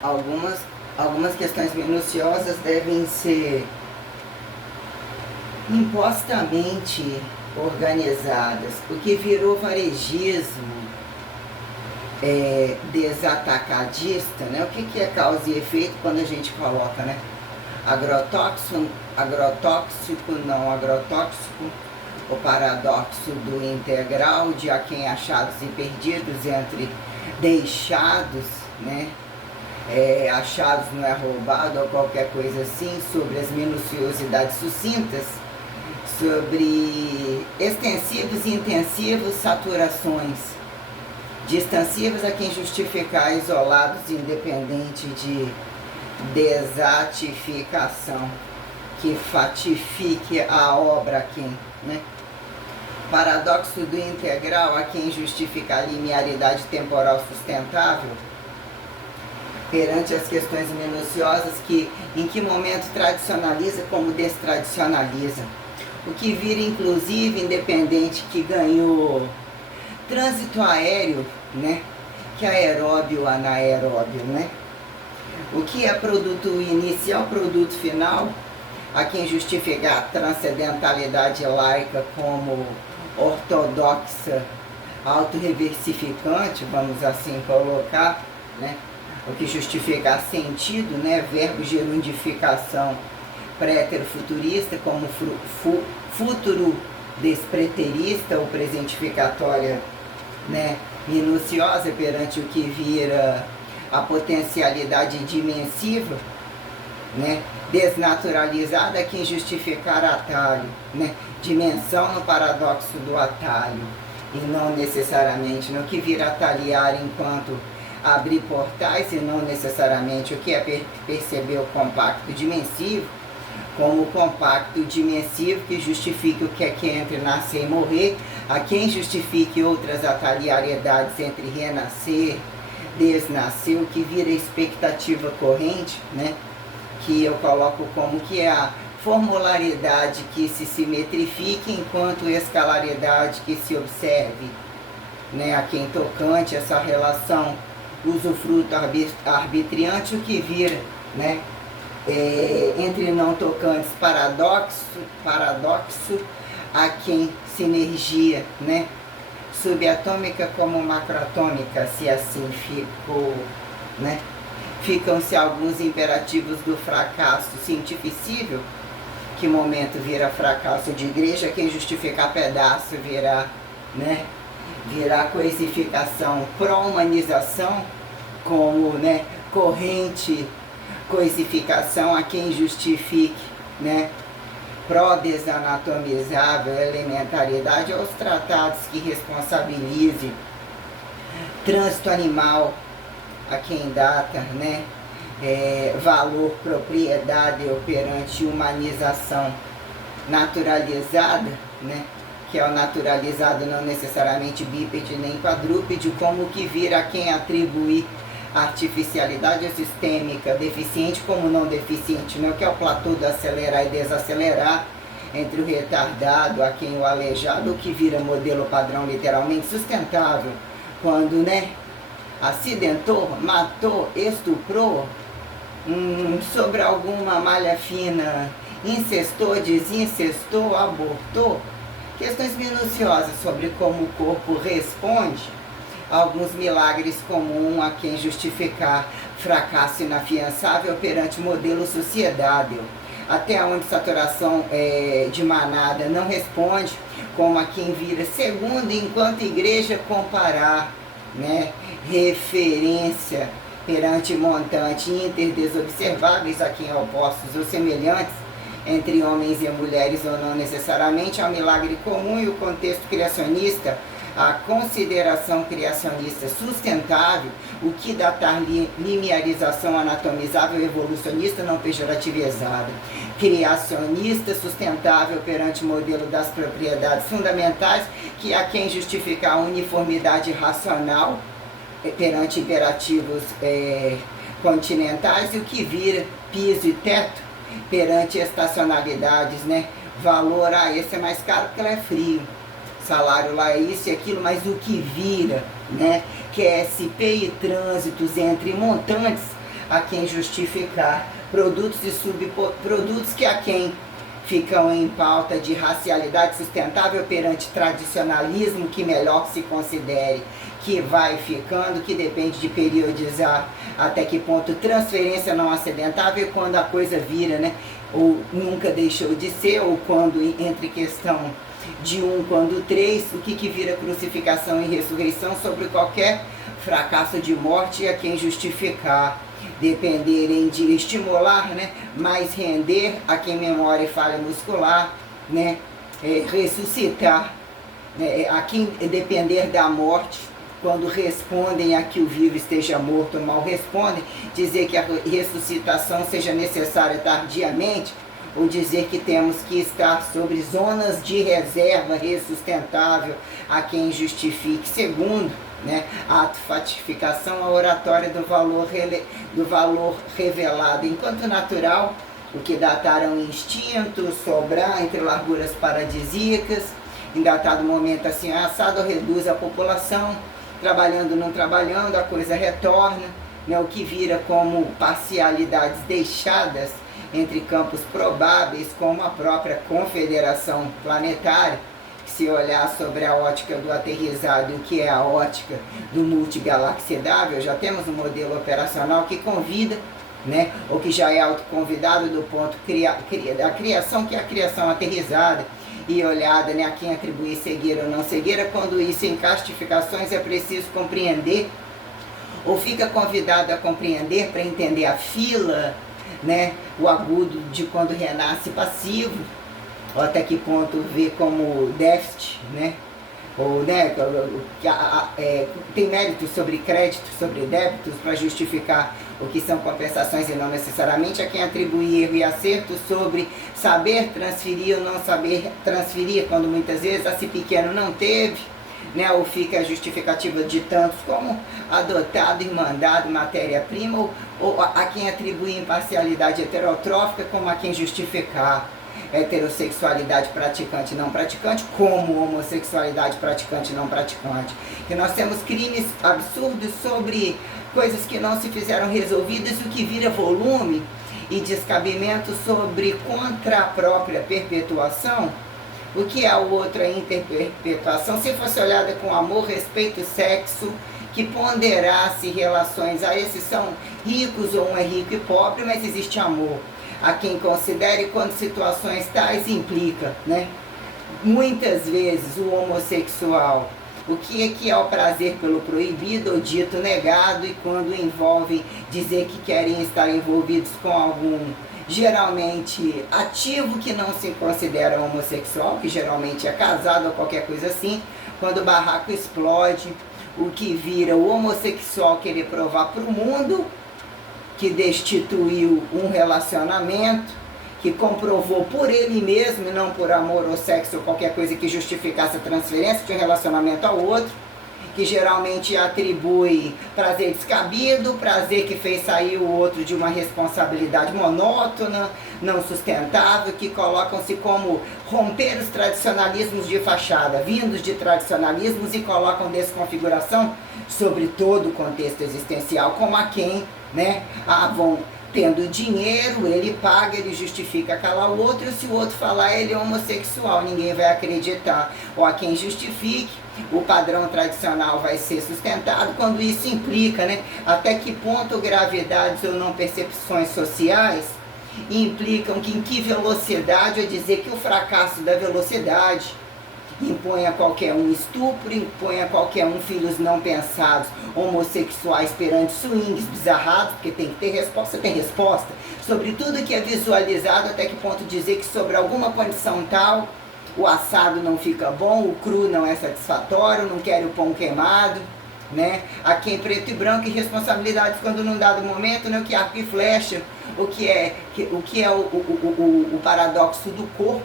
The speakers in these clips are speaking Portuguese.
Algumas questões minuciosas devem ser impostamente organizadas. O que virou varejismo desatacadista, né? O que é causa e efeito quando a gente coloca, né? Agrotóxico, não agrotóxico, o paradoxo do integral de aquém achados e perdidos entre deixados, né? Achados não é roubado ou qualquer coisa assim, sobre as minuciosidades sucintas, sobre extensivos e intensivos saturações, distansivos a quem justificar, isolados, independente de desatificação, que fatifique a obra a quem, né? Paradoxo do integral a quem justificar a linearidade temporal sustentável perante as questões minuciosas que, em que momento tradicionaliza como destradicionaliza. O que vira, inclusive, independente que ganhou trânsito aéreo, né? Que aeróbio, anaeróbio, né? O que é produto inicial, produto final, a quem justifica a transcendentalidade laica como ortodoxa, autorreversificante, vamos assim colocar, né? O que justifica sentido, né? Verbo gerundificação prétero-futurista como futuro despreterista ou presentificatória, né? Minuciosa perante o que vira a potencialidade dimensiva, né? Desnaturalizada quem justificar atalho, né? Dimensão no paradoxo do atalho e não necessariamente no que vira atalhar enquanto abrir portais e não necessariamente o que é perceber o compacto dimensivo como o compacto dimensivo que justifique o que é que entre nascer e morrer, a quem justifique outras atalhariedades entre renascer, desnascer, o que vira expectativa corrente, né? Que eu coloco como que é a formularidade que se simetrifique enquanto escalaridade que se observe, né? A quem tocante essa relação usufruto arbitriante, o que vira, né? Entre não tocantes paradoxo a quem sinergia, né? Subatômica como macroatômica, se assim ficou, né? Ficam-se alguns imperativos do fracasso cientificível, que momento vira fracasso de igreja, quem justificar pedaço virá, né? Virá coisificação, pró-humanização, como, né? Corrente coisificação a quem justifique, né? Pró-desanatomizável elementaridade aos tratados que responsabilize trânsito animal a quem data, né? Valor, propriedade operante humanização naturalizada, né? Que é o naturalizado não necessariamente bípede nem quadrúpede, como que vira a quem atribuir artificialidade sistêmica, deficiente como não deficiente, né? O que é o platô do acelerar e desacelerar entre o retardado, a quem o aleijado, o que vira modelo padrão literalmente sustentável, quando, né? Acidentou, matou, estuprou, sobre alguma malha fina, incestou, desincestou, abortou, questões minuciosas sobre como o corpo responde a alguns milagres comuns a quem justificar fracasso inafiançável perante modelo sociedável, até onde saturação de manada não responde, como a quem vira segundo enquanto igreja comparar, né? Referência perante montante interdesobserváveis a quem opostos ou semelhantes entre homens e mulheres ou não necessariamente ao milagre comum e o contexto criacionista, a consideração criacionista sustentável, o que datar linearização anatomizável evolucionista não pejorativizada, criacionista sustentável perante o modelo das propriedades fundamentais, que a quem justificar a uniformidade racional perante imperativos continentais, e o que vira piso e teto perante estacionalidades, né? Valor, esse é mais caro porque ela é frio, salário lá é isso e aquilo, mas o que vira, né? Que é SP e trânsitos entre montantes a quem justificar. Produtos e subprodutos que a quem ficam em pauta de racialidade sustentável perante tradicionalismo que melhor se considere, que vai ficando, que depende de periodizar até que ponto transferência não acidentável, quando a coisa vira, né? Ou nunca deixou de ser, ou quando entre questão de quando três, o que vira crucificação e ressurreição sobre qualquer fracasso de morte e a quem justificar, dependerem de estimular, né, mais render a quem memória e falha muscular, né, ressuscitar, né, a quem depender da morte, quando respondem a que o vivo esteja morto, mal respondem, dizer que a ressuscitação seja necessária tardiamente, ou dizer que temos que estar sobre zonas de reserva ressustentável a quem justifique. Segundo, né, ato fatificação, a oratória do valor revelado enquanto natural, o que dataram instinto, sobrar entre larguras paradisíacas, em datado momento assim assado reduz a população, trabalhando não trabalhando, a coisa retorna, né, o que vira como parcialidades deixadas entre campos probáveis, como a própria confederação planetária, que se olhar sobre a ótica do aterrissado, o que é a ótica do multigalaxidável, já temos um modelo operacional que convida, né, ou que já é autoconvidado do ponto da criação, que é a criação aterrissada, e olhada, né, a quem atribuir cegueira ou não cegueira. Quando isso em castificações é preciso compreender, ou fica convidado a compreender para entender a fila, né, o agudo de quando renasce passivo, ou até que ponto vê como déficit, né, ou, né, tem mérito sobre crédito, sobre débitos, para justificar o que são compensações e não necessariamente a quem atribui erro e acerto sobre saber transferir ou não saber transferir, quando muitas vezes a si pequeno não teve, né, ou fica a justificativa de tantos como adotado, irmandado, matéria-prima, ou a quem atribui imparcialidade heterotrófica como a quem justificar heterossexualidade praticante e não praticante como homossexualidade praticante e não praticante. Que nós temos crimes absurdos sobre coisas que não se fizeram resolvidas, o que vira volume e descabimento sobre contra a própria perpetuação. O que é o outro, a interperpetuação, se fosse olhada com amor, respeito, sexo, que ponderasse relações, a esses são ricos ou um é rico e pobre, mas existe amor. A quem considere quando situações tais implica, né, muitas vezes o homossexual, o que é o prazer pelo proibido ou dito negado, e quando envolvem dizer que querem estar envolvidos com algum geralmente ativo que não se considera homossexual, que geralmente é casado ou qualquer coisa assim, quando o barraco explode, o que vira o homossexual querer provar para o mundo que destituiu um relacionamento, que comprovou por ele mesmo e não por amor ou sexo ou qualquer coisa que justificasse a transferência de um relacionamento ao outro, que geralmente atribui prazer descabido, prazer que fez sair o outro de uma responsabilidade monótona, não sustentável, que colocam-se como romper os tradicionalismos de fachada, vindos de tradicionalismos, e colocam desconfiguração sobre todo o contexto existencial, como a quem, né, vão tendo dinheiro, ele paga, ele justifica calar o outro, e se o outro falar ele é homossexual, ninguém vai acreditar. Ou a quem justifique, o padrão tradicional vai ser sustentado, quando isso implica, né, até que ponto gravidades ou não percepções sociais implicam que em que velocidade, eu dizer que o fracasso da velocidade impõe a qualquer um estupro, impõe a qualquer um filhos não pensados, homossexuais perante swings bizarrados, porque tem que ter resposta, tem resposta, sobre tudo que é visualizado, até que ponto dizer que sobre alguma condição tal, o assado não fica bom, o cru não é satisfatório, não quer o pão queimado, né? Aqui em preto e branco, e responsabilidades quando num dado momento, né, o que é arco e flecha, o que é o paradoxo do corpo,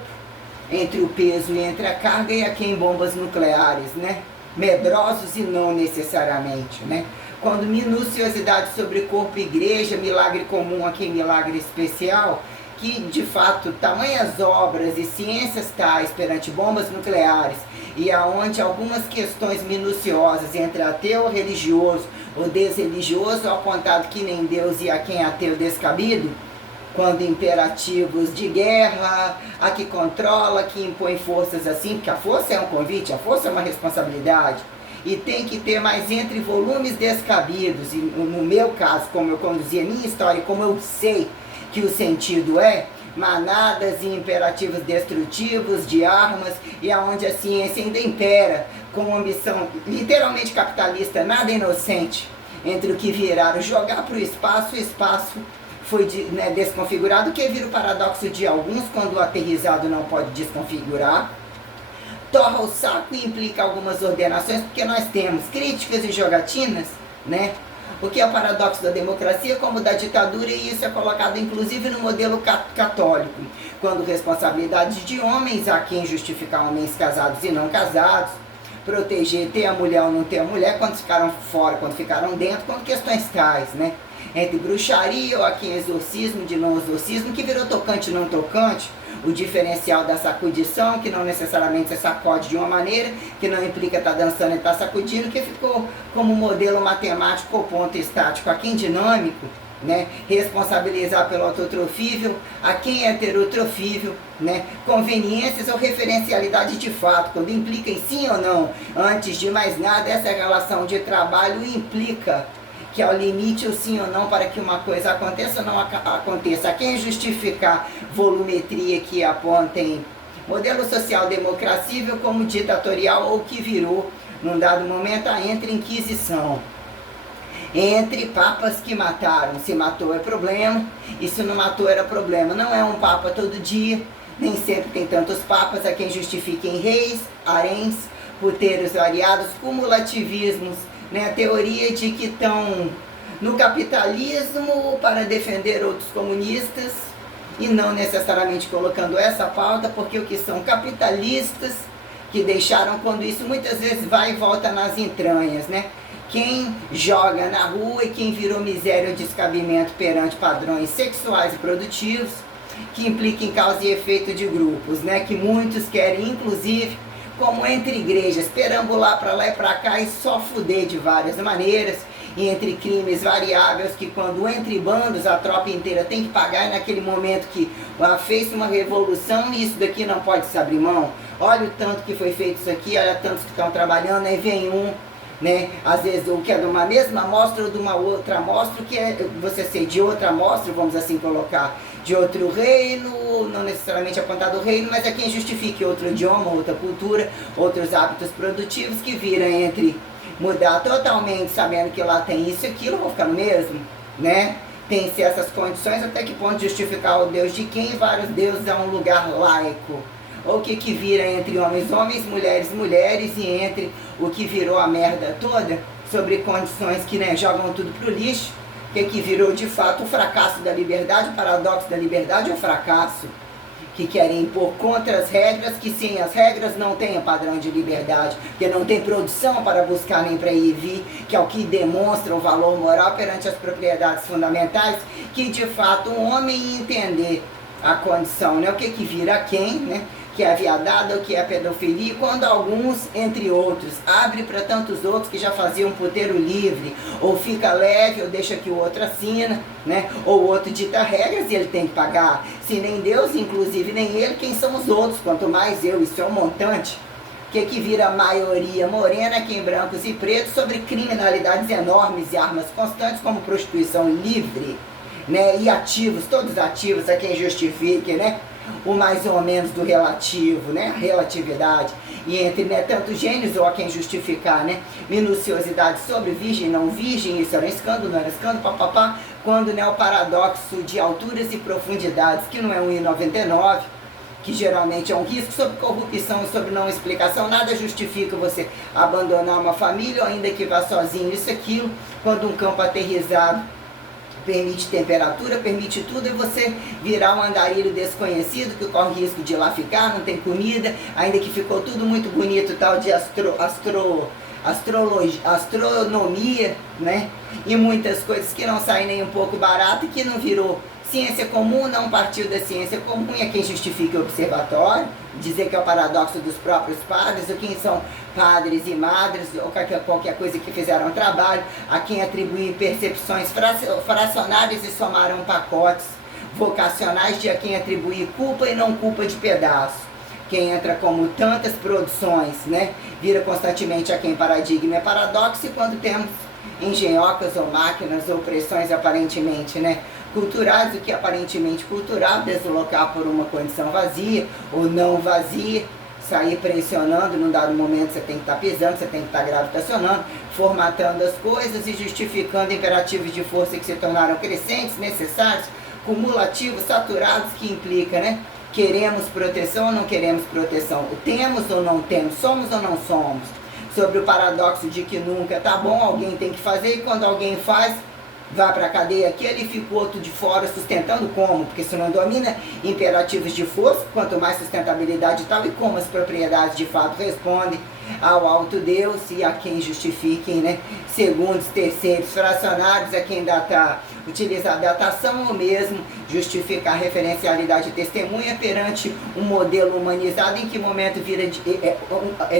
entre o peso e entre a carga, e aqui em bombas nucleares, né? Medrosos e não necessariamente, né? Quando minuciosidade sobre corpo e igreja, milagre comum aqui, milagre especial, que de fato tamanhas obras e ciências tais perante bombas nucleares, e aonde algumas questões minuciosas entre ateu e religioso, o desreligioso, apontado que nem Deus e a quem ateu descabido, quando imperativos de guerra, a que controla, que impõe forças assim, porque a força é um convite, a força é uma responsabilidade, e tem que ter mais entre volumes descabidos, e no meu caso, como eu conduzi a minha história, como eu sei que o sentido é, manadas e imperativos destrutivos de armas, e aonde a ciência ainda impera, com uma missão literalmente capitalista, nada inocente, entre o que viraram jogar para o espaço foi desconfigurado, o que vira o paradoxo de alguns, quando o aterrissado não pode desconfigurar, torra o saco e implica algumas ordenações, porque nós temos críticas e jogatinas, né? O que é o paradoxo da democracia como da ditadura, e isso é colocado inclusive no modelo católico, quando responsabilidades de homens, a quem justificar homens casados e não casados, proteger ter a mulher ou não ter a mulher, quando ficaram fora, quando ficaram dentro, quando questões tais, né? Entre bruxaria ou aqui exorcismo de não exorcismo, que virou tocante e não tocante, o diferencial da sacudição, que não necessariamente você sacode de uma maneira, que não implica estar dançando e estar sacudindo, que ficou como modelo matemático ou ponto estático, a quem dinâmico, né? Responsabilizar pelo autotrofível, a quem é heterotrofível, né? Conveniências ou referencialidade de fato, quando implica em sim ou não. Antes de mais nada, essa relação de trabalho implica que ao limite o sim ou não para que uma coisa aconteça ou não aconteça. A quem justificar volumetria que apontem modelo social democracível como ditatorial, ou que virou, num dado momento, a entre-inquisição. Entre papas que mataram, se matou é problema, e se não matou era problema. Não é um papa todo dia, nem sempre tem tantos papas, a quem justifiquem reis, haréns, puteiros variados, cumulativismos, né? A teoria de que estão no capitalismo para defender outros comunistas, e não necessariamente colocando essa pauta, porque o que são capitalistas que deixaram, quando isso muitas vezes vai e volta nas entranhas, né? Quem joga na rua e quem virou miséria ou descabimento perante padrões sexuais e produtivos, que implica em causa e efeito de grupos, né? Que muitos querem, inclusive, como entre igrejas, perambular para lá e para cá e só fuder de várias maneiras, e entre crimes variáveis, que quando entre bandos a tropa inteira tem que pagar, e naquele momento que fez uma revolução e isso daqui não pode se abrir mão. Olha o tanto que foi feito isso aqui, olha tantos que estão trabalhando, aí vem um, né? Às vezes o que é de uma mesma amostra ou de uma outra amostra, o que é você ser de outra amostra, vamos assim colocar, de outro reino, não necessariamente apontado o reino, mas é quem justifique outro idioma, outra cultura, outros hábitos produtivos, que viram entre mudar totalmente sabendo que lá tem isso e aquilo, vou ficar no mesmo, né? Tem-se essas condições, até que ponto justificar o Deus de quem vários deuses a um lugar laico. Ou o que vira entre homens, homens, mulheres, mulheres, e entre o que virou a merda toda, sobre condições que, né, jogam tudo pro lixo, que virou de fato o fracasso da liberdade, o paradoxo da liberdade é o fracasso, que querem impor contra as regras, que sem as regras não tem padrão de liberdade, porque não tem produção para buscar nem para ir e vir, que é o que demonstra o valor moral perante as propriedades fundamentais, que de fato um homem entender a condição, né, o que vira quem, né, que é a viadada, o que é a pedofilia, quando alguns, entre outros, abre para tantos outros que já faziam um puteiro livre, ou fica leve, ou deixa que o outro assina, né? Ou o outro dita regras e ele tem que pagar. Se nem Deus, inclusive, nem ele, quem são os outros? Quanto mais eu, isso é um montante. O que vira a maioria morena, quem brancos e pretos, sobre criminalidades enormes e armas constantes, como prostituição livre, né? E ativos, todos ativos, a quem justifique, né? O mais ou menos do relativo, né? A relatividade. E entre, né, tantos gênios, ou a quem justificar, né? Minuciosidade sobre virgem e não virgem, isso era escândalo, não era escândalo, papapá. Quando, né, o paradoxo de alturas e profundidades, que não é 1,99, que geralmente é um risco, sobre corrupção, sobre não explicação, nada justifica você abandonar uma família, ou ainda que vá sozinho, isso, aquilo, quando um campo aterrissado permite temperatura, permite tudo, e você virar um andarilho desconhecido, que corre risco de ir lá ficar, não tem comida, ainda que ficou tudo muito bonito, tal de astronomia, né? E muitas coisas que não saem nem um pouco barato, e que não virou Ciência comum não partiu da ciência comum, é quem justifica o observatório, dizer que é o paradoxo dos próprios padres, ou quem são padres e madres, ou qualquer coisa que fizeram trabalho, a quem atribuir percepções fracionárias e somaram pacotes vocacionais, de a quem atribuir culpa e não culpa de pedaço. Quem entra como tantas produções, né, vira constantemente a quem paradigma é paradoxo, e quando temos engenhocas ou máquinas ou pressões aparentemente, né, culturais, o que aparentemente cultural, deslocar por uma condição vazia ou não vazia, sair pressionando, num dado momento você tem que estar pisando, você tem que estar gravitacionando, formatando as coisas e justificando imperativos de força que se tornaram crescentes, necessários, cumulativos, saturados, que implica, né? Queremos proteção ou não queremos proteção? Temos ou não temos? Somos ou não somos? Sobre o paradoxo de que nunca tá bom, alguém tem que fazer, e quando alguém faz, vai para a cadeia aquele e fica o outro de fora sustentando como? Porque se não domina imperativos de força, quanto mais sustentabilidade e tal, e como as propriedades de fato respondem ao alto Deus e a quem justifiquem, né, segundos, terceiros, fracionários, a quem utiliza a datação ou mesmo justificar a referencialidade de testemunha perante um modelo humanizado, em que momento vira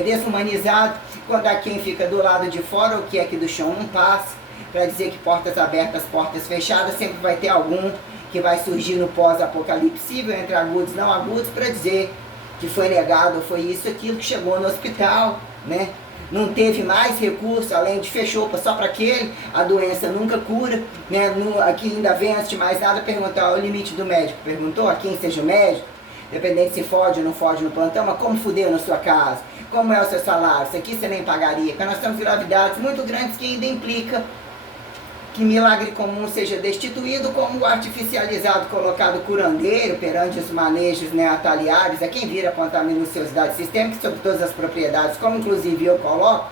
desumanizado, quando a quem fica do lado de fora, o que é que do chão não passa, para dizer que portas abertas, portas fechadas, sempre vai ter algum que vai surgir no pós-apocalipsível, entre agudos e não agudos, para dizer que foi negado, foi isso, aquilo, que chegou no hospital, né? Não teve mais recurso, além de fechou só para aquele, a doença nunca cura, né? Aqui ainda vem, antes de mais nada, perguntar o limite do médico. Perguntou a quem seja o médico, dependente se fode ou não fode no plantão, mas como fudeu na sua casa? Como é o seu salário? Isso aqui você nem pagaria, porque nós temos gravidades muito grandes que ainda implica que milagre comum seja destituído, como artificializado, colocado curandeiro perante os manejos, né, ataliares, a quem vira apontar a minuciosidade sistêmica sobre todas as propriedades, como inclusive eu coloco,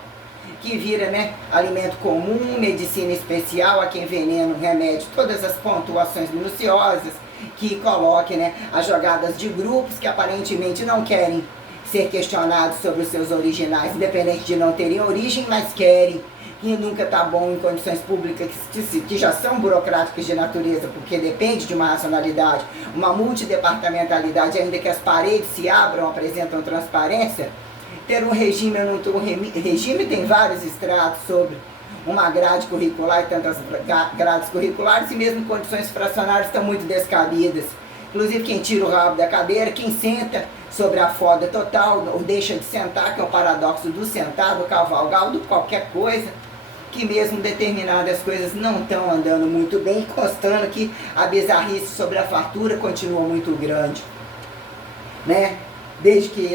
que vira, né, alimento comum, medicina especial, a quem veneno, remédio, todas as pontuações minuciosas, que coloque, né, as jogadas de grupos que aparentemente não querem ser questionados sobre os seus originais, independente de não terem origem, mas querem, e nunca está bom em condições públicas que já são burocráticas de natureza, porque depende de uma racionalidade, uma multidepartamentalidade, ainda que as paredes se abram, apresentam transparência. Ter um regime ou não ter um regime tem vários estratos sobre uma grade curricular e tantas grades curriculares, e mesmo condições fracionárias estão muito descabidas. Inclusive quem tira o rabo da cadeira, quem senta sobre a foda total, ou deixa de sentar, que é o paradoxo do sentado, cavalgado, qualquer coisa, que mesmo determinadas coisas não estão andando muito bem, constando que a bizarrice sobre a fartura continua muito grande, né? Desde que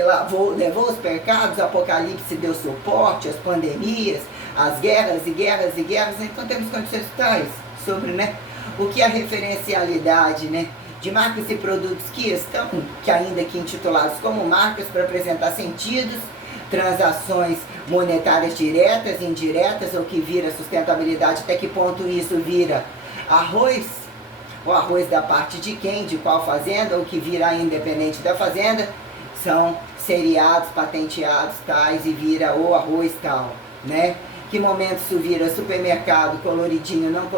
levou os pecados, o apocalipse deu suporte, as pandemias, as guerras e guerras e guerras, então temos condições tais sobre, né, o que a referencialidade, né, de marcas e produtos que estão, que ainda que intitulados como marcas para apresentar sentidos, transações monetárias diretas, indiretas, ou que vira sustentabilidade, até que ponto isso vira arroz, o arroz da parte de quem, de qual fazenda, ou que vira independente da fazenda, são seriados, patenteados, tais, e vira o arroz tal, né? Que momento isso vira supermercado coloridinho, não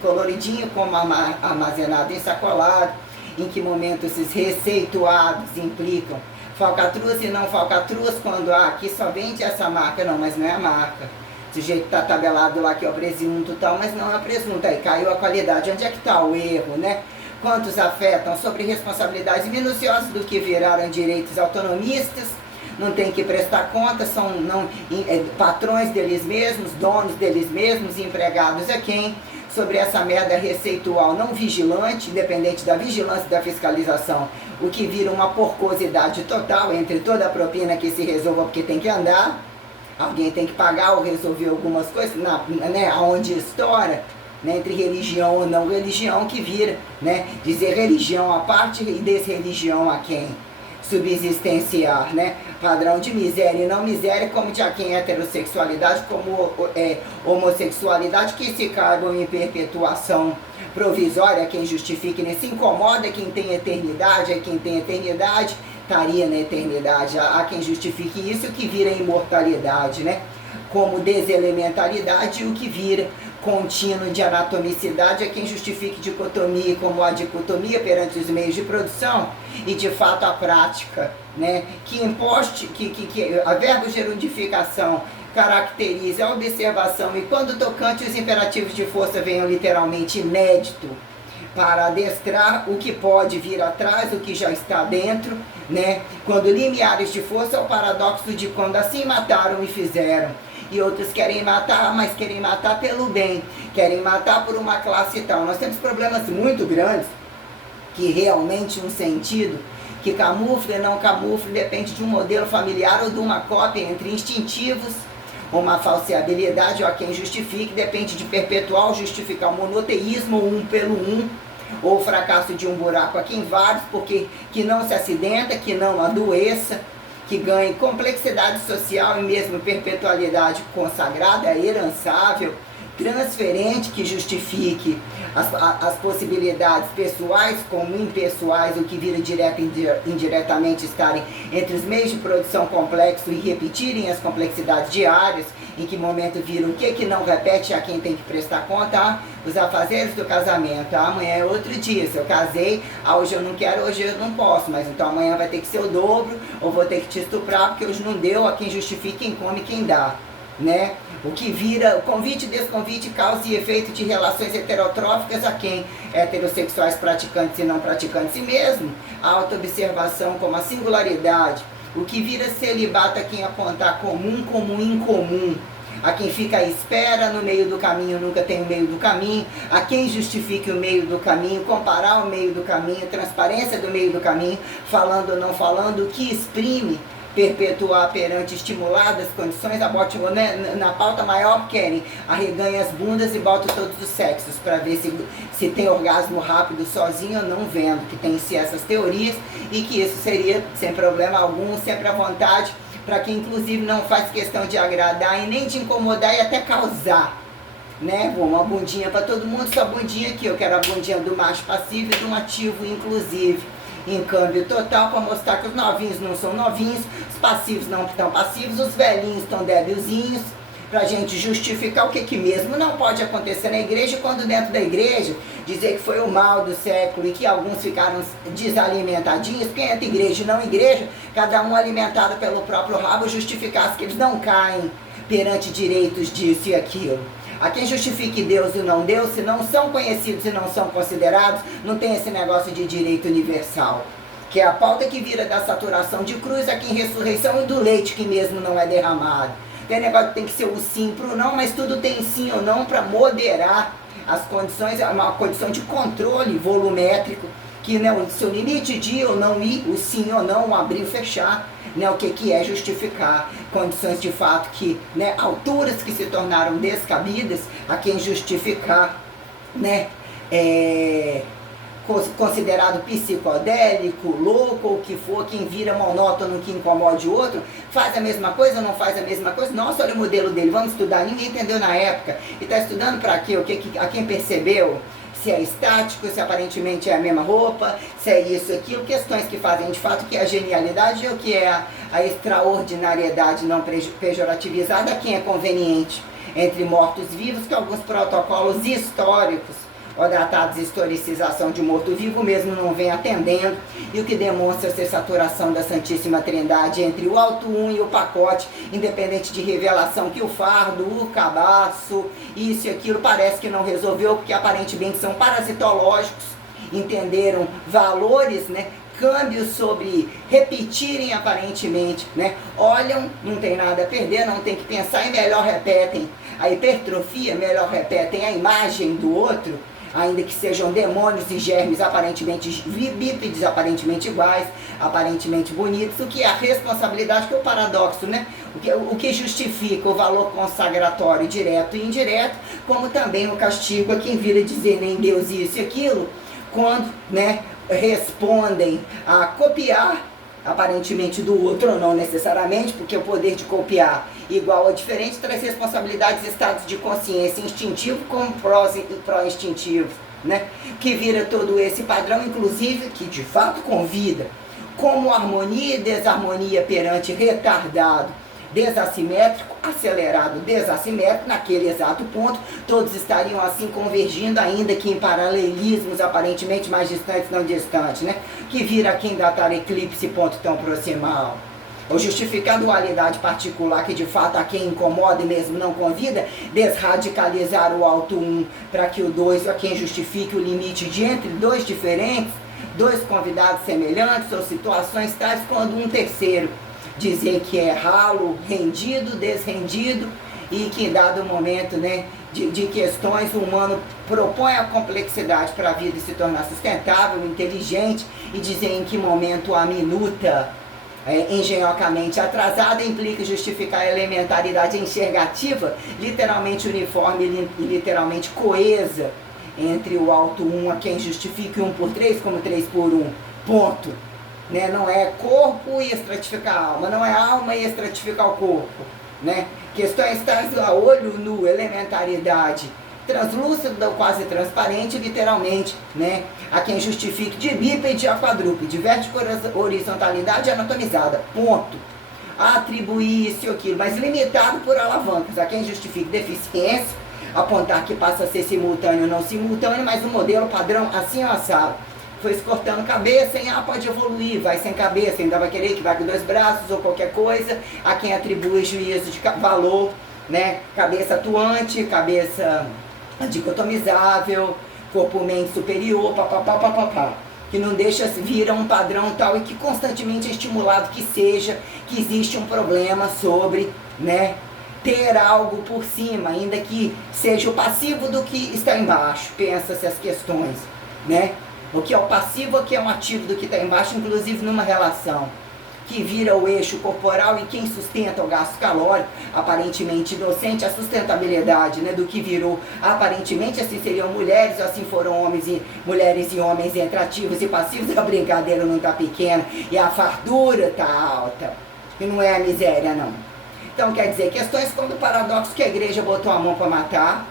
coloridinho como armazenado em sacolado, em que momento esses receituados implicam falcatruas e não falcatruas, quando aqui só vende essa marca, não, mas não é a marca. O sujeito está tabelado lá que é o presunto tal, mas não é o presunto, aí caiu a qualidade. Onde é que está o erro, né? Quantos afetam sobre responsabilidades minuciosas do que viraram direitos autonomistas, não tem que prestar conta, são patrões deles mesmos, donos deles mesmos, empregados a quem? Sobre essa merda receitual não vigilante, independente da vigilância e da fiscalização, o que vira uma porcosidade total entre toda a propina que se resolva porque tem que andar, alguém tem que pagar ou resolver algumas coisas, né, onde estoura, né, entre religião ou não religião, que vira, né, dizer religião à parte e desreligião a quem? Subsistenciar, né, padrão de miséria e não miséria, como de a quem heterossexualidade, como homossexualidade, que se cargam em perpetuação provisória, quem justifique, né, se incomoda quem tem eternidade, é quem tem eternidade, estaria na eternidade, há quem justifique isso, que vira imortalidade, né, como deselementaridade, o que vira contínuo de anatomicidade é quem justifique dicotomia como a dicotomia perante os meios de produção e de fato a prática, né, que imposte, que a verbo gerundificação caracteriza a observação e quando tocante os imperativos de força venham literalmente inédito para adestrar o que pode vir atrás, o que já está dentro, né, quando limiares de força é o paradoxo de quando assim mataram e fizeram. E outros querem matar, mas querem matar pelo bem, querem matar por uma classe tal. Nós temos problemas muito grandes, que realmente um sentido, que camufla e não camufla, depende de um modelo familiar ou de uma cópia entre instintivos, uma falseabilidade, ou a quem justifique, depende de perpetuar ou justificar o monoteísmo, um pelo um, ou o fracasso de um buraco a quem vários, porque que não se acidenta, que não adoeça, que ganhe complexidade social e mesmo perpetualidade consagrada, herançável, transferente, que justifique as possibilidades pessoais como impessoais, o que vira direto e indiretamente estarem entre os meios de produção complexo e repetirem as complexidades diárias, em que momento vira o que não repete a quem tem que prestar conta, os afazeres do casamento, amanhã é outro dia, se eu casei, hoje eu não quero, hoje eu não posso, mas então amanhã vai ter que ser o dobro, ou vou ter que te estuprar, porque hoje não deu, a quem justifica, quem come, quem dá, né? O que vira o convite e desconvite, causa e efeito de relações heterotróficas a quem? Heterossexuais praticantes e não praticantes, e mesmo a autoobservação como a singularidade, o que vira celibato a quem apontar comum como incomum, a quem fica à espera no meio do caminho, nunca tem o meio do caminho, a quem justifique o meio do caminho, comparar o meio do caminho, transparência do meio do caminho, falando ou não falando, o que exprime, perpetuar perante estimuladas condições, a bote na pauta maior querem, arreganha as bundas e bota todos os sexos, para ver se tem orgasmo rápido sozinho ou não vendo, que tem em si essas teorias, e que isso seria, sem problema algum, sempre à vontade, para quem inclusive não faz questão de agradar e nem de incomodar e até causar, né? Bom, uma bundinha para todo mundo, só bundinha aqui, eu quero a bundinha do macho passivo e do ativo inclusive, em câmbio total, para mostrar que os novinhos não são novinhos, os passivos não estão passivos, os velhinhos estão débilzinhos, para a gente justificar o que mesmo não pode acontecer na igreja, quando dentro da igreja dizer que foi o mal do século e que alguns ficaram desalimentadinhos, porque entre igreja e não igreja, cada um alimentado pelo próprio rabo, justificasse que eles não caem perante direitos disso e aquilo. A quem justifique Deus e não Deus, se não são conhecidos e não são considerados, não tem esse negócio de direito universal, que é a pauta que vira da saturação de cruz, aqui em ressurreição, e do leite que mesmo não é derramado. Tem negócio que tem que ser o sim pro não, mas tudo tem sim ou não para moderar as condições, é uma condição de controle volumétrico, que né, o seu limite de ir ou não ir, o sim ou não, o abrir e fechar, né, o que é justificar condições de fato que, né, alturas que se tornaram descabidas a quem justificar, né, considerado psicodélico, louco, ou o que for, quem vira monótono, que incomode o outro, faz a mesma coisa ou não faz a mesma coisa? Nossa, olha o modelo dele, vamos estudar. Ninguém entendeu na época. E está estudando para quê? A quem percebeu? Se é estático, se aparentemente é a mesma roupa, se é isso, aquilo, questões que fazem de fato que é a genialidade e o que é a extraordinariedade não pejorativizada, a quem é conveniente entre mortos-vivos, que alguns protocolos históricos ou datados de historicização de morto-vivo mesmo não vem atendendo, e o que demonstra ser saturação da Santíssima Trindade entre o alto um e o pacote, independente de revelação, que o fardo, o cabaço, isso e aquilo parece que não resolveu, porque aparentemente são parasitológicos, entenderam valores, né? Câmbios sobre repetirem aparentemente, né? Olham, não tem nada a perder, não tem que pensar e melhor repetem a hipertrofia, melhor repetem a imagem do outro, ainda que sejam demônios e germes aparentemente bípedes, aparentemente iguais, aparentemente bonitos, o que é a responsabilidade, que é o paradoxo, né? O que justifica o valor consagratório direto e indireto, como também o castigo a quem vira dizer nem Deus isso e aquilo, quando, né, respondem a copiar aparentemente do outro, ou não necessariamente, porque o poder de copiar igual ou diferente traz responsabilidades, estados de consciência instintivo como pró-instintivo, né? Que vira todo esse padrão, inclusive, que de fato convida como harmonia e desarmonia perante retardado desassimétrico, acelerado desassimétrico, naquele exato ponto, todos estariam assim convergindo, ainda que em paralelismos aparentemente mais distantes, não distantes, né? Que vira quem datar eclipse ponto tão proximal. Ou justificar a dualidade particular que de fato a quem incomoda e mesmo não convida, desradicalizar o alto 1 para que o 2 a quem justifique o limite de entre dois diferentes, dois convidados semelhantes ou situações tais quando um terceiro dizer que é ralo, rendido, desrendido e que em dado momento, né, de questões o humano propõe a complexidade para a vida se tornar sustentável, inteligente e dizer em que momento a minuta engenhocamente atrasada implica justificar a elementaridade enxergativa, literalmente uniforme e literalmente coesa entre o alto 1 a quem justifique 1 por 3 como 3 por 1, ponto. Né? Não é corpo e estratificar a alma, não é alma e estratificar o corpo. Né? Questões tais a olho nu, elementaridade translúcido ou quase transparente, literalmente, né? A quem justifique de bípede a quadrúpede, vértigo, horizontalidade anatomizada, ponto. Atribuir isso ou aquilo, mas limitado por alavancas, a quem justifique deficiência, apontar que passa a ser simultâneo ou não simultâneo, mas o modelo padrão assim ou assado. Foi cortando cabeça, pode evoluir, vai sem cabeça, ainda vai querer que vai com 2 braços ou qualquer coisa, a quem atribui juízo de valor, né? Cabeça atuante, cabeça dicotomizável, corpo-mente superior, papapá, que não deixa vir a um padrão tal e que constantemente é estimulado que seja, que existe um problema sobre, né, ter algo por cima, ainda que seja o passivo do que está embaixo, pensa-se as questões, né, o que é o passivo, o que é um ativo do que está embaixo, inclusive numa relação que vira o eixo corporal e quem sustenta o gasto calórico, aparentemente inocente, a sustentabilidade, né, do que virou, aparentemente assim seriam mulheres, assim foram mulheres e homens entre ativos e passivos, a brincadeira não está pequena e a fartura está alta, e não é a miséria não. Então quer dizer, questões como o paradoxo que a igreja botou a mão para matar,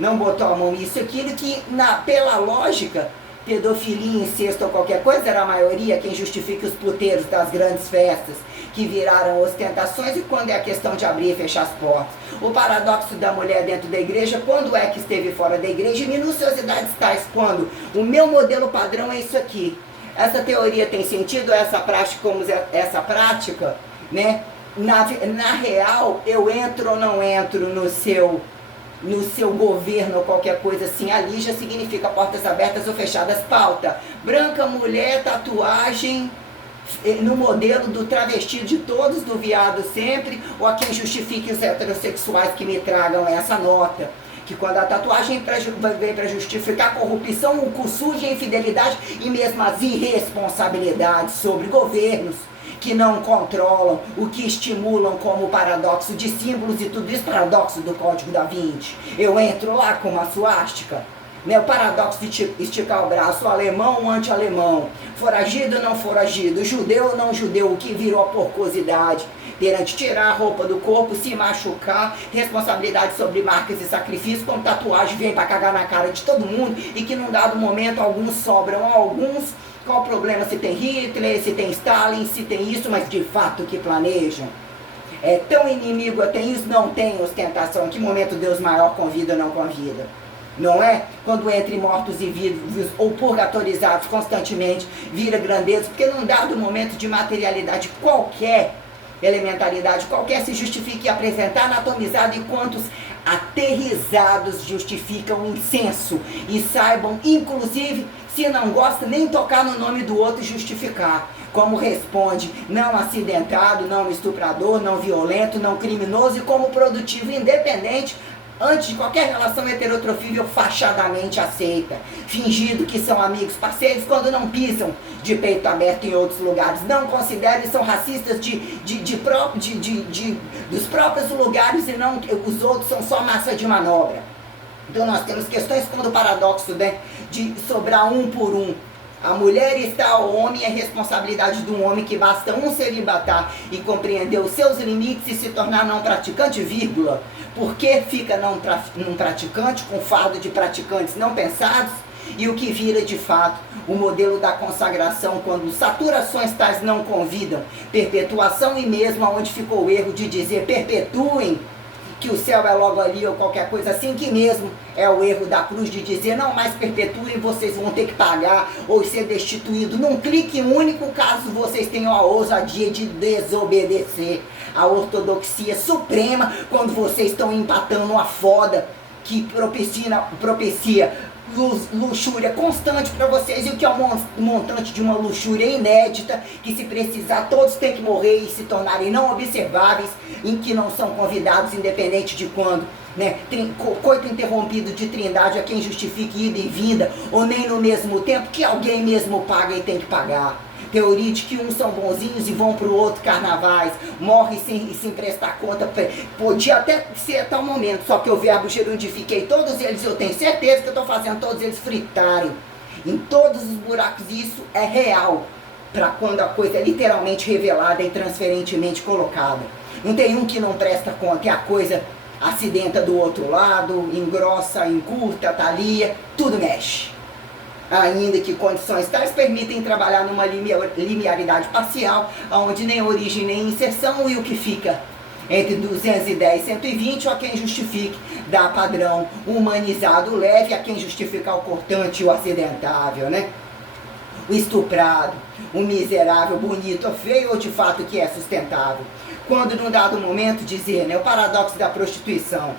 não botou a mão isso, aquilo que pela lógica, pedofilia, incesto ou qualquer coisa, era a maioria quem justifica os puteiros das grandes festas, que viraram ostentações, e quando é a questão de abrir e fechar as portas. O paradoxo da mulher dentro da igreja, quando é que esteve fora da igreja, e minuciosidades tais quando o meu modelo padrão é isso aqui. Essa teoria tem sentido, essa prática como essa prática, né? Na real, eu entro ou não entro no seu governo ou qualquer coisa assim, ali já significa portas abertas ou fechadas, pauta. Branca, mulher, tatuagem, no modelo do travesti de todos, do viado sempre, ou a quem justifique os heterossexuais que me tragam essa nota. Que quando a tatuagem vem para justificar a corrupção, o cu sujo, a infidelidade e mesmo as irresponsabilidades sobre governos que não controlam, o que estimulam como paradoxo de símbolos e tudo isso, paradoxo do Código da Vinci. Eu entro lá com uma suástica, né? O paradoxo de esticar o braço, alemão, anti-alemão, foragido ou não foragido, judeu ou não judeu, o que virou a porcosidade, perante tirar a roupa do corpo, se machucar, responsabilidade sobre marcas e sacrifícios, como tatuagem vem para cagar na cara de todo mundo e que num dado momento alguns sobram a alguns. Qual o problema se tem Hitler, se tem Stalin, se tem isso, mas de fato que planejam? É tão inimigo, tem isso, não tem ostentação. Em que momento Deus maior convida ou não convida? Não é? Quando entre mortos e vivos ou purgatorizados constantemente, vira grandeza, porque num dado momento de materialidade qualquer, elementaridade qualquer, se justifique apresentar anatomizado, e quantos aterrizados justificam o incenso e saibam, inclusive, se não gosta, nem tocar no nome do outro e justificar. Como responde, não acidentado, não estuprador, não violento, não criminoso, e como produtivo independente, antes de qualquer relação heterotrofível fachadamente aceita, fingindo que são amigos, parceiros, quando não pisam de peito aberto em outros lugares, não consideram e são racistas dos próprios lugares, e não os outros são só massa de manobra. Então nós temos questões como do paradoxo, né, de sobrar um por um. A mulher está ao homem, é responsabilidade de um homem que basta um celibatar e compreender os seus limites e se tornar não praticante, vírgula. Por que fica não praticante com fardo de praticantes não pensados? e o que vira de fato o modelo da consagração, quando saturações tais não convidam, perpetuação, e mesmo aonde ficou o erro de dizer perpetuem, que o céu é logo ali ou qualquer coisa assim, que mesmo é o erro da cruz de dizer não mais perpetuem, vocês vão ter que pagar ou ser destituídos num clique único caso vocês tenham a ousadia de desobedecer a ortodoxia suprema, quando vocês estão empatando uma foda que propicia luxúria constante para vocês, e o que é um montante de uma luxúria inédita, que se precisar todos têm que morrer e se tornarem não observáveis, em que não são convidados, independente de quando, né? Coito interrompido de trindade a quem justifique ida e vinda, ou nem no mesmo tempo, que alguém mesmo paga e tem que pagar. Teoria de que uns são bonzinhos e vão para o outro carnavais, morre sem prestar conta. Podia até ser até o momento, só que o verbo gerundifiquei todos eles, eu tenho certeza que eu estou fazendo todos eles fritarem em todos os buracos, e isso é real, para quando a coisa é literalmente revelada e transferentemente colocada. Não tem um que não presta conta, e a coisa acidenta do outro lado, engrossa, encurta, talia, tudo mexe. Ainda que condições tais permitem trabalhar numa linearidade parcial, onde nem origem nem inserção, e o que fica entre 210 e 120, ou a quem justifique dá padrão humanizado leve, a quem justificar o cortante e o acidentável, né? O estuprado, o miserável, bonito ou feio, ou de fato que é sustentável. Quando num dado momento dizer, né, o paradoxo da prostituição,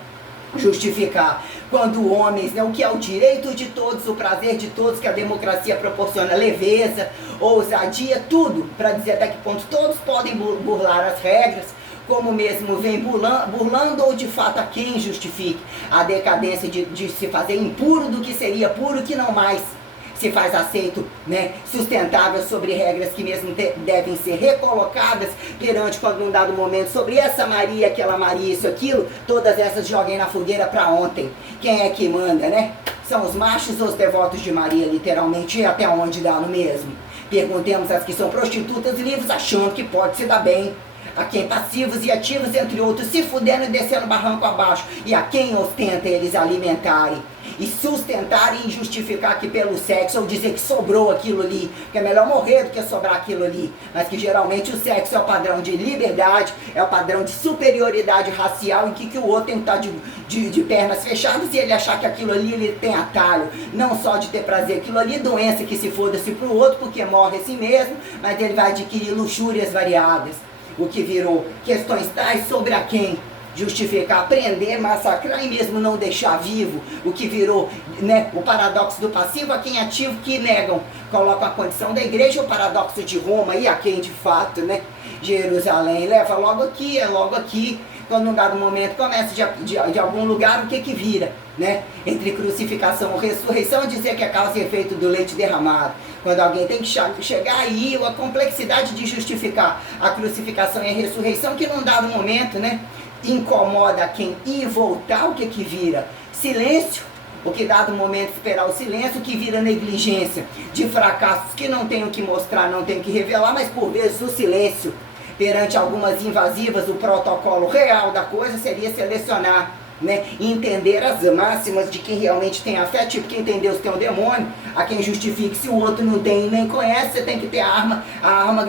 justificar quando homens, né, o que é o direito de todos, o prazer de todos, que a democracia proporciona, leveza, ousadia, tudo, para dizer até que ponto todos podem burlar as regras, como mesmo vem burlando, ou de fato a quem justifique a decadência de se fazer impuro do que seria puro, que não mais se faz aceito, né, sustentável, sobre regras que mesmo devem ser recolocadas perante, quando num dado momento, sobre essa Maria, aquela Maria, isso, aquilo, todas essas joguem na fogueira para ontem. Quem é que manda, né? São os machos ou os devotos de Maria, literalmente, e até onde dá no mesmo? Perguntemos às que são prostitutas livres, achando que pode se dar bem. A quem passivos e ativos, entre outros, se fudendo e descendo barranco abaixo, e a quem ostenta eles alimentarem e sustentarem e justificar que pelo sexo, ou dizer que sobrou aquilo ali, que é melhor morrer do que sobrar aquilo ali, mas que geralmente o sexo é o padrão de liberdade, é o padrão de superioridade racial, em que o outro tem que estar de pernas fechadas, e ele achar que aquilo ali ele tem atalho, não só de ter prazer, aquilo ali doença que se foda-se pro outro, porque morre assim mesmo, mas ele vai adquirir luxúrias variadas. O que virou questões tais sobre a quem justificar, prender, massacrar e mesmo não deixar vivo, o que virou, né, o paradoxo do passivo, a quem ativo que negam, colocam a condição da igreja, o paradoxo de Roma, e a quem de fato, né, Jerusalém, leva logo aqui, é logo aqui, quando num dado momento começa de algum lugar, o que vira, né, entre crucificação e ressurreição, dizer que é causa e efeito do leite derramado. Quando alguém tem que chegar aí, a complexidade de justificar a crucificação e a ressurreição, que num dado momento, né, incomoda quem ir e voltar, o que vira? Silêncio, o que dado momento esperar o silêncio, que vira negligência de fracassos que não tem o que mostrar, não tem o que revelar, mas por vezes o silêncio perante algumas invasivas, o protocolo real da coisa seria selecionar, né, entender as máximas de quem realmente tem a fé, tipo quem tem Deus tem o demônio, a quem justifique, se o outro não tem e nem conhece, você tem que ter a arma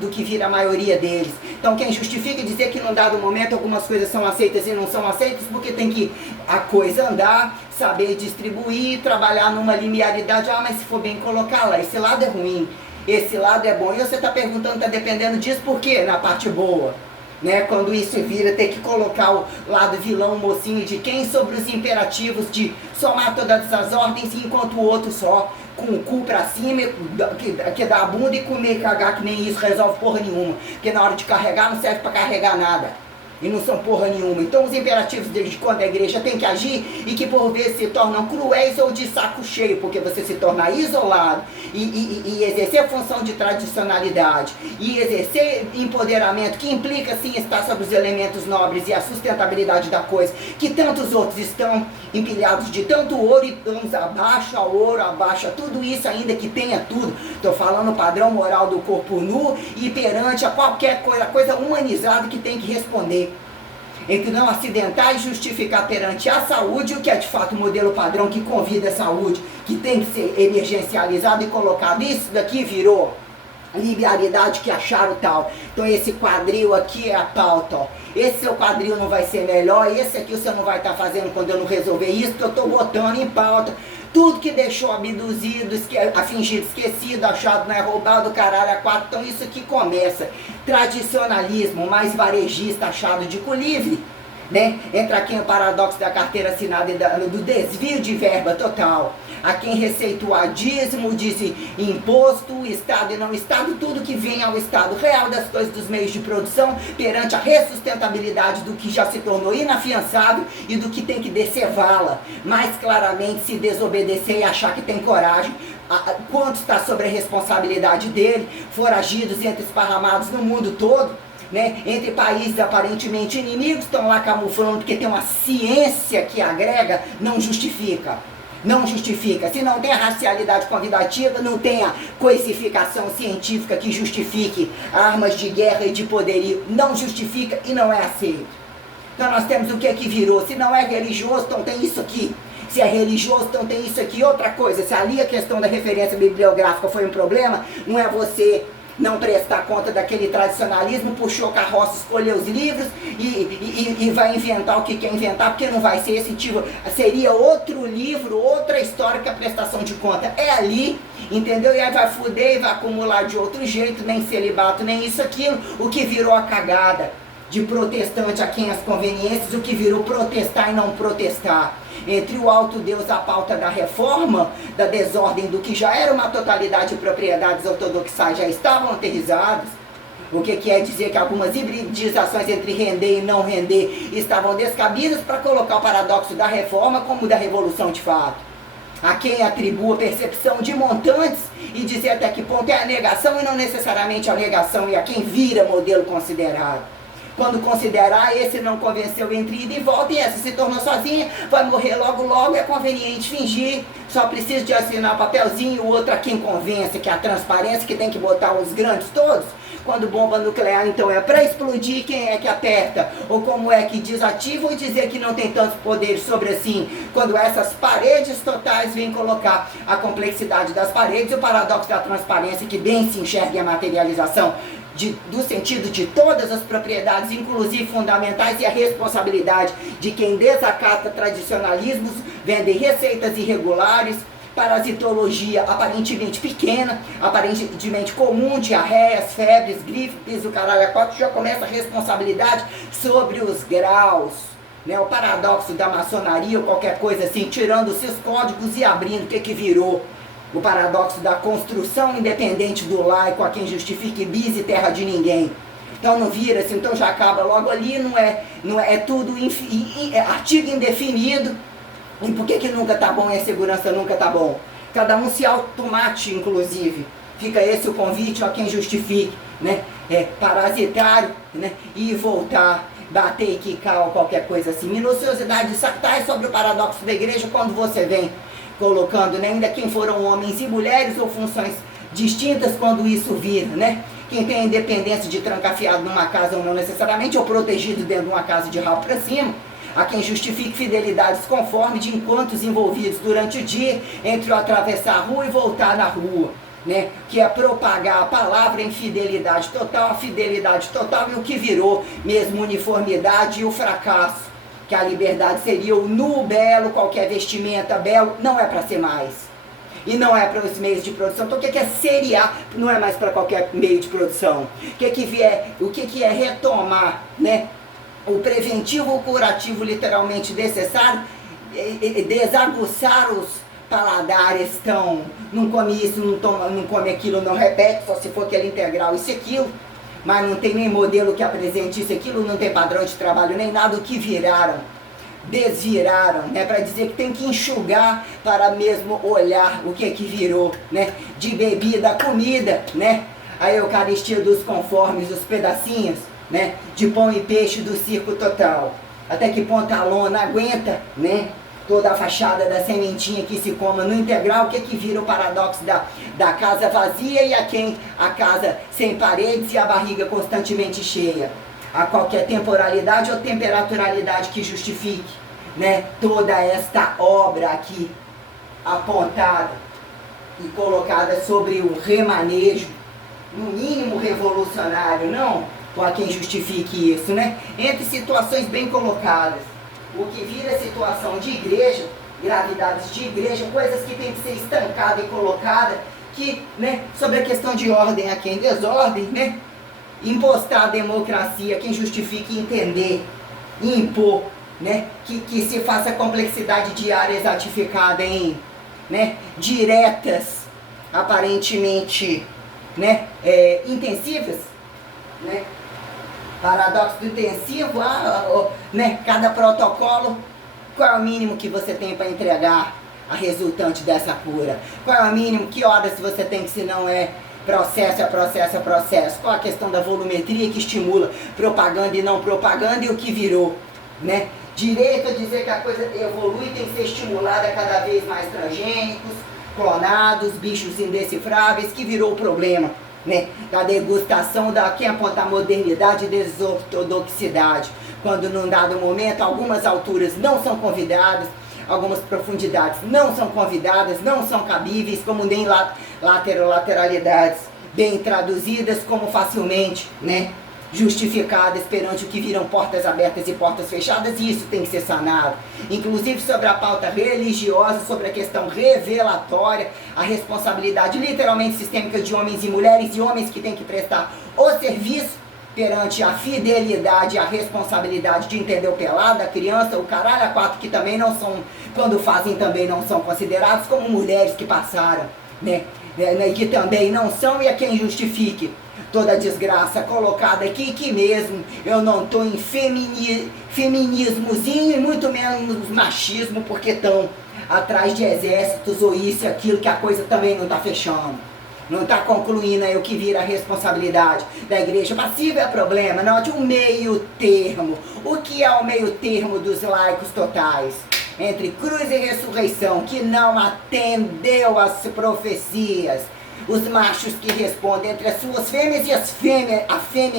do que vira a maioria deles. Então quem justifica dizer que num dado momento algumas coisas são aceitas e não são aceitas, porque tem que a coisa andar, saber distribuir, trabalhar numa linearidade, mas se for bem colocar lá, esse lado é ruim, esse lado é bom, e você está perguntando, está dependendo disso, por quê? Na parte boa. Né, quando isso vira ter que colocar o lado vilão, mocinho de quem, sobre os imperativos de somar todas as ordens, enquanto o outro só com o cu pra cima, que dá a bunda, e comer e cagar, que nem isso resolve porra nenhuma, porque na hora de carregar não serve pra carregar nada, e não são porra nenhuma. Então os imperativos de quando a igreja tem que agir, e que por vezes se tornam cruéis ou de saco cheio, porque você se torna isolado e exercer a função de tradicionalidade e exercer empoderamento, que implica sim estar sobre os elementos nobres e a sustentabilidade da coisa, que tantos outros estão empilhados de tanto ouro, e uns abaixa o ouro, abaixa tudo isso, ainda que tenha tudo. Estou falando o padrão moral do corpo nu, e perante a qualquer coisa humanizada que tem que responder, entre não acidentar e justificar perante a saúde, o que é de fato o modelo padrão que convida a saúde, que tem que ser emergencializado e colocado. Isso daqui virou liberalidade que acharam tal. Então esse quadril aqui é a pauta, ó. Esse seu quadril não vai ser melhor, esse aqui você não vai estar fazendo quando eu não resolver isso, que eu estou botando em pauta. Tudo que deixou abduzido, fingido esquecido, achado não é roubado, caralho, a quatro. Então isso aqui começa. Tradicionalismo mais varejista, achado de livre, né? Entra aqui no paradoxo da carteira assinada e do desvio de verba total. A quem receituar dízimo, diz imposto, Estado e não Estado, tudo que vem ao Estado real das coisas dos meios de produção, perante a ressustentabilidade do que já se tornou inafiançável e do que tem que descer vala. Mais claramente, se desobedecer e achar que tem coragem, quanto está sobre a responsabilidade dele, foragidos entre esparramados no mundo todo, né, entre países aparentemente inimigos, estão lá camuflando porque tem uma ciência que agrega, não justifica. Não justifica. Se não tem a racialidade convidativa, não tem a coisificação científica que justifique armas de guerra e de poderio. Não justifica e não é aceito. Então nós temos o que virou. Se não é religioso, então tem isso aqui. Se é religioso, então tem isso aqui. Outra coisa, se ali a questão da referência bibliográfica foi um problema, não é você não prestar conta daquele tradicionalismo, puxou carroça, escolheu os livros e vai inventar o que quer inventar, porque não vai ser esse tipo, seria outro livro, outra história que a prestação de conta é ali, entendeu? E aí vai fuder e vai acumular de outro jeito, nem celibato, nem isso, aquilo, o que virou a cagada de protestante a quem as conveniências, o que virou protestar e não protestar. Entre o alto Deus, a pauta da reforma, da desordem do que já era uma totalidade de propriedades ortodoxais já estavam aterrizadas, o que quer dizer que algumas hibridizações entre render e não render estavam descabidas para colocar o paradoxo da reforma como da revolução de fato. A quem atribua percepção de montantes e dizer até que ponto é a negação e não necessariamente a negação, e a quem vira modelo considerado. Quando considerar, esse não convenceu entre ida e volta, e essa se tornou sozinha, vai morrer logo logo, é conveniente fingir, só precisa de assinar papelzinho, o outro a quem convence, que é a transparência, que tem que botar os grandes todos. Quando bomba nuclear, então é para explodir, quem é que aperta? Ou como é que desativa, ou dizer que não tem tantos poderes sobre assim, quando essas paredes totais vêm colocar a complexidade das paredes, o paradoxo da transparência, que bem se enxerga a materialização do sentido de todas as propriedades, inclusive fundamentais, e a responsabilidade de quem desacata tradicionalismos, vende receitas irregulares, parasitologia aparentemente pequena, aparentemente comum, diarreias, febres, gripes, o caralho a quatro, já começa a responsabilidade sobre os graus, né? O paradoxo da maçonaria ou qualquer coisa assim, tirando seus códigos e abrindo, o que virou? O paradoxo da construção independente do laico, a quem justifique bis e terra de ninguém. Então não vira-se, então já acaba logo ali, não é tudo artigo indefinido. E por que nunca tá bom e a segurança nunca tá bom? Cada um se automate, inclusive. Fica esse o convite a quem justifique, né? Parasitário, né? E voltar, bater e quicar ou qualquer coisa assim. Minuciosidade sactais sobre o paradoxo da igreja quando você vem colocando, né, ainda quem foram homens e mulheres ou funções distintas quando isso vira, né? Quem tem a independência de trancafiado numa casa ou não necessariamente, ou protegido dentro de uma casa de rabo para cima, a quem justifique fidelidades conforme de encontros envolvidos durante o dia, entre o atravessar a rua e voltar na rua, né? Que é propagar a palavra em fidelidade total, a fidelidade total e o que virou mesmo uniformidade e o fracasso. Que a liberdade seria o nu belo, qualquer vestimenta belo, não é para ser mais. E não é para os meios de produção. Então o que é seriar? Não é mais para qualquer meio de produção. O que é retomar, né? O preventivo ou curativo literalmente necessário, desaguçar os paladares, não come isso, não come aquilo, não repete, só se for aquele integral, isso e aquilo. Mas não tem nem modelo que apresente isso, aquilo, não tem padrão de trabalho, nem nada, o que viraram, desviraram, né, para dizer que tem que enxugar para mesmo olhar o que virou, né, de bebida, comida, né, a eucaristia dos conformes, os pedacinhos, né, de pão e peixe do circo total. Até que ponto a lona aguenta, né, toda a fachada da sementinha que se coma no integral, o que vira o paradoxo da casa vazia e a casa sem paredes e a barriga constantemente cheia. A qualquer temporalidade ou temperaturalidade que justifique, né, toda esta obra aqui, apontada e colocada sobre um remanejo, no mínimo revolucionário, não há quem justifique isso, né? Entre situações bem colocadas, o que vira situação de igreja, gravidades de igreja, coisas que tem que ser estancada e colocada, que, né, sobre a questão de ordem a quem desordem, né? Impostar a democracia, quem justifique entender e impor, né? Que se faça a complexidade diária exatificada em, né, diretas, aparentemente, né, intensivas, né? Paradoxo do intensivo, né, cada protocolo, qual é o mínimo que você tem para entregar a resultante dessa cura? Qual é o mínimo, que horas você tem, que se não é processo, é processo, é processo? Qual a questão da volumetria que estimula propaganda e não propaganda, e o que virou, né? Direito a dizer que a coisa evolui, tem que ser estimulada cada vez mais transgênicos, clonados, bichos indecifráveis, que virou o problema, né, da degustação, da quem apontar modernidade e desortodoxidade, quando num dado momento algumas alturas não são convidadas, algumas profundidades não são convidadas, não são cabíveis, como nem lateralidades bem traduzidas, como facilmente, né, justificadas perante o que viram portas abertas e portas fechadas, e isso tem que ser sanado. Inclusive sobre a pauta religiosa, sobre a questão revelatória, a responsabilidade literalmente sistêmica de homens e mulheres, e homens que têm que prestar o serviço perante a fidelidade e a responsabilidade de entender o pelado, a criança, o caralho a quatro, que também não são, quando fazem também não são considerados, como mulheres que passaram, né, que também não são, e a quem justifique toda a desgraça colocada aqui, que mesmo eu não estou em feminismozinho e muito menos machismo, porque estão atrás de exércitos ou isso e aquilo, que a coisa também não está fechando, não está concluindo aí o que vira a responsabilidade da igreja passiva. É problema, não, de um meio termo. O que é o meio termo dos laicos totais? Entre cruz e ressurreição, que não atendeu às profecias. Os machos que respondem entre as suas fêmeas e a fêmea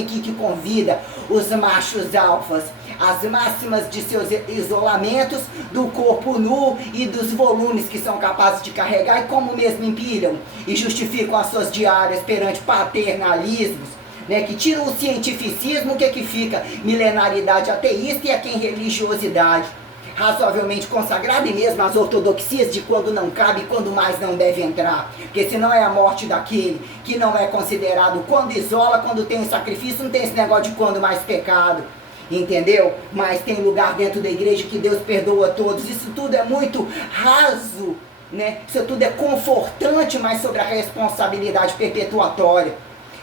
aqui que convida os machos alfas, as máximas de seus isolamentos do corpo nu e dos volumes que são capazes de carregar, e como mesmo empilham e justificam as suas diárias perante paternalismos, né, que tiram o cientificismo, que fica milenaridade ateísta, e a quem religiosidade razoavelmente consagrada, e mesmo as ortodoxias de quando não cabe e quando mais não deve entrar, porque senão é a morte daquele que não é considerado, quando isola, quando tem sacrifício, não tem esse negócio de quando mais pecado, entendeu? Mas tem lugar dentro da igreja que Deus perdoa todos. Isso tudo é muito raso, né? Isso tudo é confortante, mas sobre a responsabilidade perpetuatória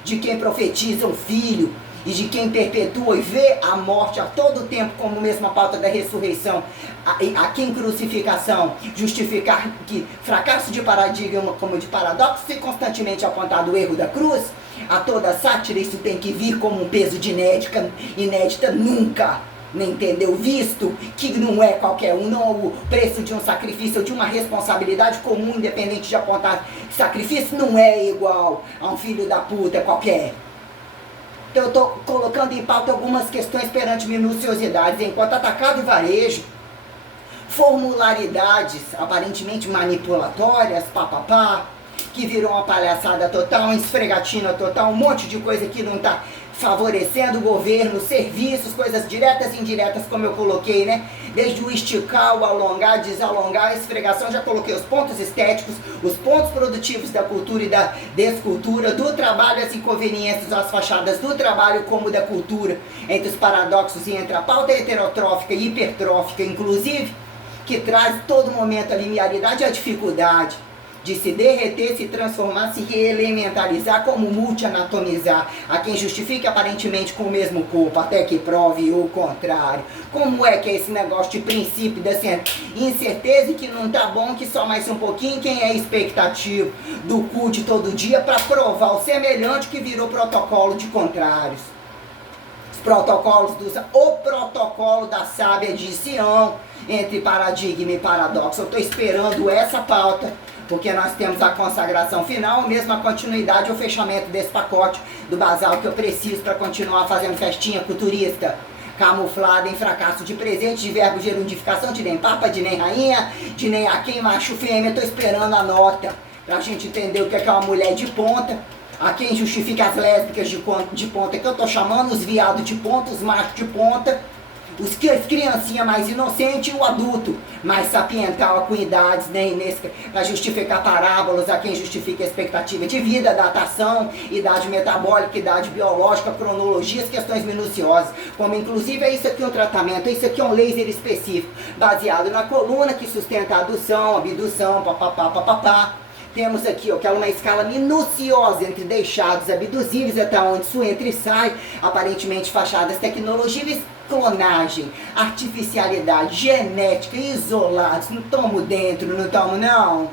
de quem profetiza um filho, e de quem perpetua e vê a morte a todo tempo como mesma pauta da ressurreição, a quem crucificação justificar que fracasso de paradigma como de paradoxo, e constantemente apontado o erro da cruz, a toda sátira isso tem que vir como um peso de inédita nunca, entendeu? Visto que não é qualquer um, não o preço de um sacrifício ou de uma responsabilidade comum, independente de apontar sacrifício, não é igual a um filho da puta qualquer. Então eu estou colocando em pauta algumas questões perante minuciosidades, enquanto atacado e varejo, formularidades aparentemente manipulatórias, que viram uma palhaçada total, uma esfregatina total, um monte de coisa que não está favorecendo o governo, serviços, coisas diretas e indiretas, como eu coloquei, né? Desde o esticar, o alongar, desalongar, a esfregação, já coloquei os pontos estéticos, os pontos produtivos da cultura e da descultura, do trabalho, as inconveniências, as fachadas do trabalho como da cultura, entre os paradoxos e entre a pauta heterotrófica e hipertrófica, inclusive, que traz todo momento a linearidade e a dificuldade de se derreter, se transformar, se reelementalizar, como multianatomizar, a quem justifique aparentemente com o mesmo corpo, até que prove o contrário. Como é que é esse negócio de princípio dessa incerteza, e que não tá bom, que só mais um pouquinho, quem é expectativo do cu de todo dia para provar o semelhante, que virou protocolo de contrários. Os protocolos o protocolo da sábia de Sião, entre paradigma e paradoxo. Eu estou esperando essa pauta, porque nós temos a consagração final, mesmo a continuidade, o fechamento desse pacote do basal que eu preciso para continuar fazendo festinha culturista, camuflada em fracasso de presente, de verbo gerundificação, de nem papa, de nem rainha, de nem a quem, macho, fêmea. Tô esperando a nota pra gente entender o que é uma mulher de ponta. A quem justifica as lésbicas de ponta, que eu tô chamando, os viados de ponta, os machos de ponta, as criancinhas mais inocentes e o adulto mais sapiental, com idades, né, para justificar parábolas, a quem justifica a expectativa de vida, datação, idade metabólica, idade biológica, cronologias, questões minuciosas, como inclusive é isso aqui um tratamento, isso aqui é um laser específico, baseado na coluna que sustenta a adução, abdução, papapá, papapá. Temos aqui, ó, que é uma escala minuciosa entre deixados abduzíveis, até onde isso entra e sai, aparentemente fachadas tecnologias, clonagem, artificialidade, genética, isolados, não estamos dentro, não estamos não.